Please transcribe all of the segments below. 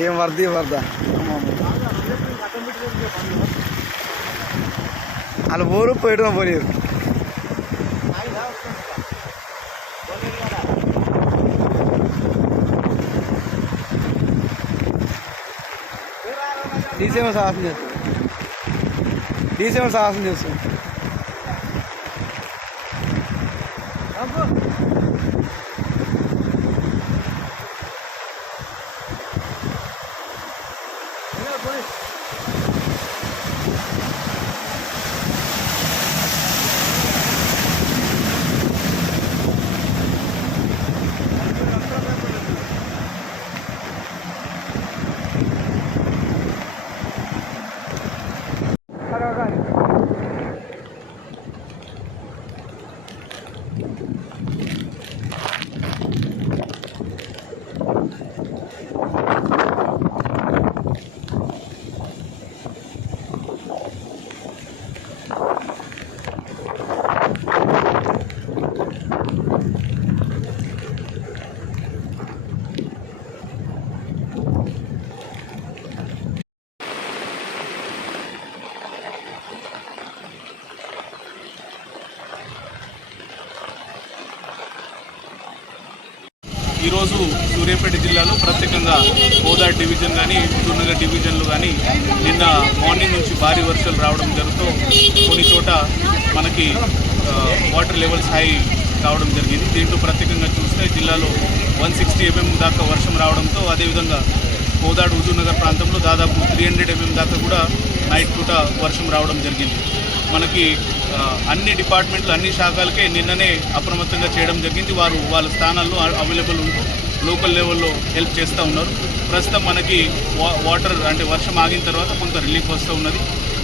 ఏం వరద వాళ్ళు పోరు పోయడం పోలేరు. డీసీఎం సాహసం చేస్తుంది. ఈరోజు సూర్యాపేట జిల్లాలో ప్రత్యేకంగా కోదాడ్ డివిజన్ కానీ హుజూర్నగర్ డివిజన్లు కానీ నిన్న మార్నింగ్ నుంచి భారీ వర్షాలు రావడం జరుగుతూ కొన్ని చోట మనకి వాటర్ లెవెల్స్ హై కావడం జరిగింది. దీంట్లో ప్రత్యేకంగా చూస్తే జిల్లాలో 160 mm దాకా వర్షం రావడంతో, అదేవిధంగా కోదాడ్ హుజూర్నగర్ ప్రాంతంలో దాదాపు 300 mm దాకా కూడా నైట్ పూట వర్షం రావడం జరిగింది. మనకి అన్ని డిపార్ట్మెంట్లు అన్ని శాఖలకే నిన్ననే అప్రమత్తంగా చేయడం జరిగింది. వారు వాళ్ళ స్థానాల్లో అవైలబుల్ ఉంటూ లోకల్ లెవెల్లో హెల్ప్ చేస్తూ ఉన్నారు. ప్రస్తుతం మనకి వాటర్ అంటే వర్షం ఆగిన తర్వాత కొంత రిలీఫ్ వస్తూ ఉన్నది.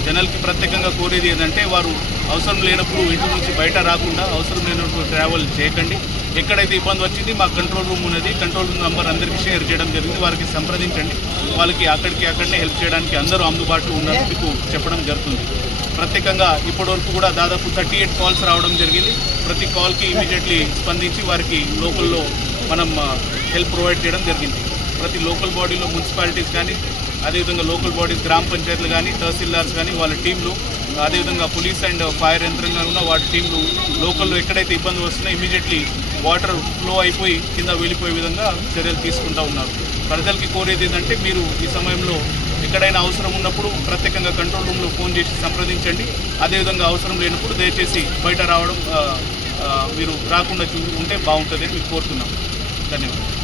జనాలకి ప్రత్యేకంగా కోరేది ఏంటంటే వారు అవసరం లేనప్పుడు ఇంటి నుంచి బయట రాకుండా అవసరం లేనప్పుడు ట్రావెల్ చేయకండి. ఎక్కడైతే ఇబ్బంది వచ్చింది మా కంట్రోల్ రూమ్ ఉన్నది, కంట్రోల్ రూమ్ నెంబర్ అందరికీ షేర్ చేయడం జరిగింది. వారికి సంప్రదించండి. వాళ్ళకి అక్కడనే హెల్ప్ చేయడానికి అందరూ అందుబాటులో ఉన్నారని మీకు చెప్పడం జరుగుతుంది. ప్రత్యేకంగా ఇప్పటివరకు కూడా దాదాపు 38 కాల్స్ రావడం జరిగింది. ప్రతి కాల్కి ఇమీడియట్లీ స్పందించి వారికి లోకల్లో మనం హెల్ప్ ప్రొవైడ్ చేయడం జరిగింది. ప్రతి లోకల్ బాడీలో మున్సిపాలిటీస్ కానీ, అదేవిధంగా లోకల్ బాడీస్ గ్రామ పంచాయతీలు కానీ, తహసీల్దార్స్ కానీ వాళ్ళ టీంలు, అదేవిధంగా పోలీస్ అండ్ ఫైర్ యంత్రంగా ఉన్న వాటి టీంలు లోకల్లో ఎక్కడైతే ఇబ్బంది వస్తున్నాయో ఇమీడియట్లీ వాటర్ ఫ్లో అయిపోయి కింద వెళ్ళిపోయే విధంగా చర్యలు తీసుకుంటూ ఉన్నారు. ప్రజలకి కోరేది ఏంటంటే మీరు ఈ సమయంలో ఎక్కడైనా అవసరం ఉన్నప్పుడు ప్రత్యేకంగా కంట్రోల్ రూమ్లో ఫోన్ చేసి సంప్రదించండి. అదేవిధంగా అవసరం లేనప్పుడు దయచేసి బయట రావడం మీరు రాకుండా ఉంటే బాగుంటుందని మీకు కోరుతున్నాం. ధన్యవాదాలు.